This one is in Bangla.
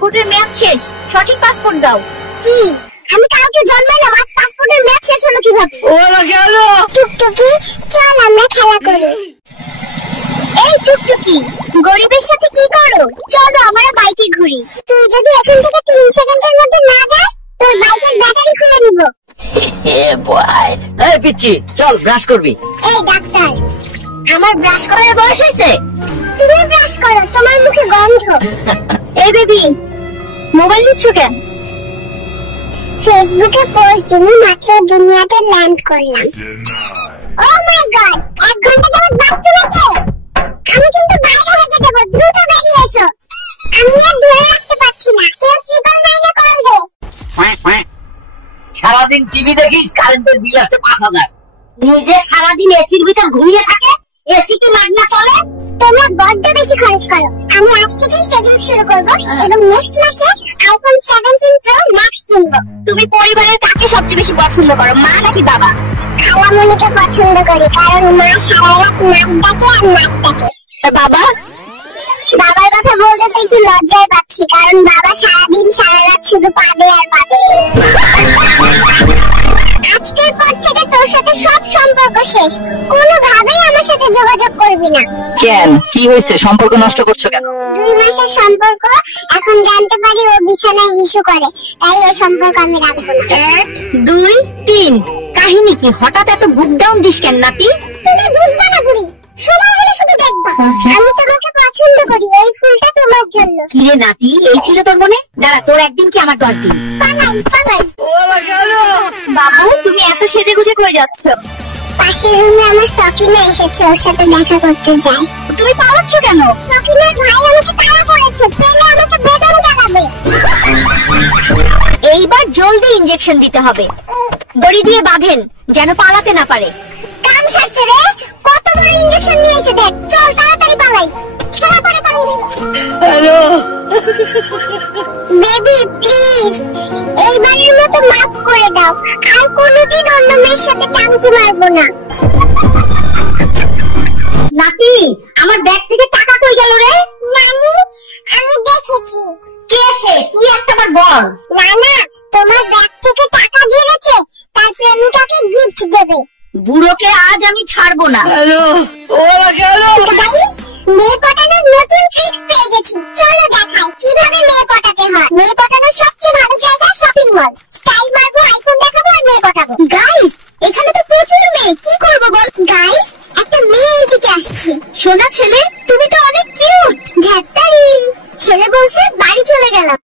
পাসপোর্টের মেয়াদ শেষ, সঠিক পাসপোর্ট দাও। কি? আমি কালকে জন্মাইলাম, আজ পাসপোর্টের মেয়াদ শেষ হলো কিভাবে? ওরা গেল। টুকটুকি, চল আমরা খেলা করি। এই টুকটুকি, গরিবের সাথে কি করো? চলো আমরা বাইকে ঘুরি। তুই যদি এখন থেকে 3 সেকেন্ডের মধ্যে না যাস, তোর বাইকের ব্যাটারি খুলে নিব। এই পিচ্চি, চল ব্রাশ করবি। এই ডাক্তার, আমার ব্রাশ করার বয়স হয়েছে? তুমি ব্রাশ করো, তোমার মুখে গন্ধ। এই বেবি, মোবাইল নিচ্ছ কেন? ফেসবুকে পোস্ট দিমু, মাত্র দুনিয়াতে ল্যান্ড করলাম। ও মাই গড, 1 ঘন্টা যাবত বাথরুমে কে? আমি কিন্তু বাইরে হেগে দেব, দ্রুত বেরিয়ে এসো। আমি আর ধরে রাখতে পারছি না, কেউ 999 কল দে। সারাদিন টিভি দেখিস, কারেন্টের বিল আসছে 5000। নিজে সারাদিন এসির ভিতর ঘুমিয়ে থাকে, এসি কি মাগনা চলে? তোমরা বড্ড বেশি খরচ করো। আমি আজ থেকেই সেভিংস শুরু করব এবং নেক্সট মাসে আইফোন 17 প্রো ম্যাক্স কিনবো। তুমি পরিবারের কাকে সবচেয়ে বেশি পছন্দ করো, মা নাকি বাবা? খালামণিকে পছন্দ করি, কারণ মা সারা রাত নাক ডাকে আর নাক ডাকে। আর বাবা? বাবার কথা বলতে তো একটু লজ্জায় পাচ্ছি, কারণ বাবা সারাদিন সারা রাত শুধু পাদে আর পাদে। আজকের পর থেকে তোর সাথে সব সম্পর্ক শেষ, কোনোভাবেই আমার সাথে যোগাযোগ করবি না। কেন, কি হয়েছে? সম্পর্ক নষ্ট করছো কেন? 2 মাসের সম্পর্ক, এখন জানতে পারি ও বিছানায় ইস্যু করে, তাই এই সম্পর্ক আমি রাখবো না। 1 2 3। কাহিনী কি? হঠাৎ এত বুক ডাউন দিস কেন নাতি? তুমি বুঝবা না বুড়ি, সময় হলে শুধু দেখবা। আমি তোমাকে পছন্দ করি, এই ফুলটা তোমার জন্য। কি রে নাতি, এই ছিল তোর মনে? দাঁড়া, তোর একদিন কি আমার 10 দিন। পালাই পালাই। ওরা গেল। বাবু, তুমি এত সেজে গুজে কই যাচ্ছ? পাশের রুমে আমার সকিনা এসেছে, ওর সাথে দেখা করতে যাই। তুমি পালাচ্ছ কেন? সকিনার ভাই আমাকে তাড়া করেছে, পেলে আমাকে বেদম গেলাবে। এইবার জলদি ইনজেকশন দিতে হবে, দড়ি দিয়ে বাঁধেন যেন পালাতে না পারে। কাম সারছে রে, কত বড় ইনজেকশন নিয়েছে দেখ। চল তাড়াতাড়ি পালাই, খেলা করে পারেন যাবো। হ্যালো বেবি প্লিজ, এইবারের মতো মাফ করে দাও, আর কোনোদিন অন্য মেয়ের সাথে টাঙ্কি মারবো না। নাতি, আমার ব্যাগ থেকে টাকা কই গেল রে? নানি, আমি দেখেছি। কে সে? তুই একটা বার বল। নানা, তোমার ব্যাগ থেকে টাকা ঝেড়েছে, তার প্রেমিকাকে গিফট দেবে। বুড়োকে আজ আমি ছাড়বো না। হ্যালো, ওরা গেল। গাইস, মেয়ে পটানোর নতুন ট্রিক্স পেয়ে গেছি, চলো দেখাই কিভাবে মেয়ে পটাতে হয়। মেয়ে পটানোর সবচেয়ে ভালো জায়গা শপিং মল। স্টাইল মারবো, আইফোন দেখাবো আর মেয়ে পটাবো। গাইস, এখানে তো প্রচুর মেয়ে, কি করবো বল? গাইস, একটা মেয়ে এদিকে আসছে। সোনা ছেলে, তুমি তো অনেক কিউট। ধ্যাত্তারি, ছেলে বলছে বাড়ি চলে গেলাম।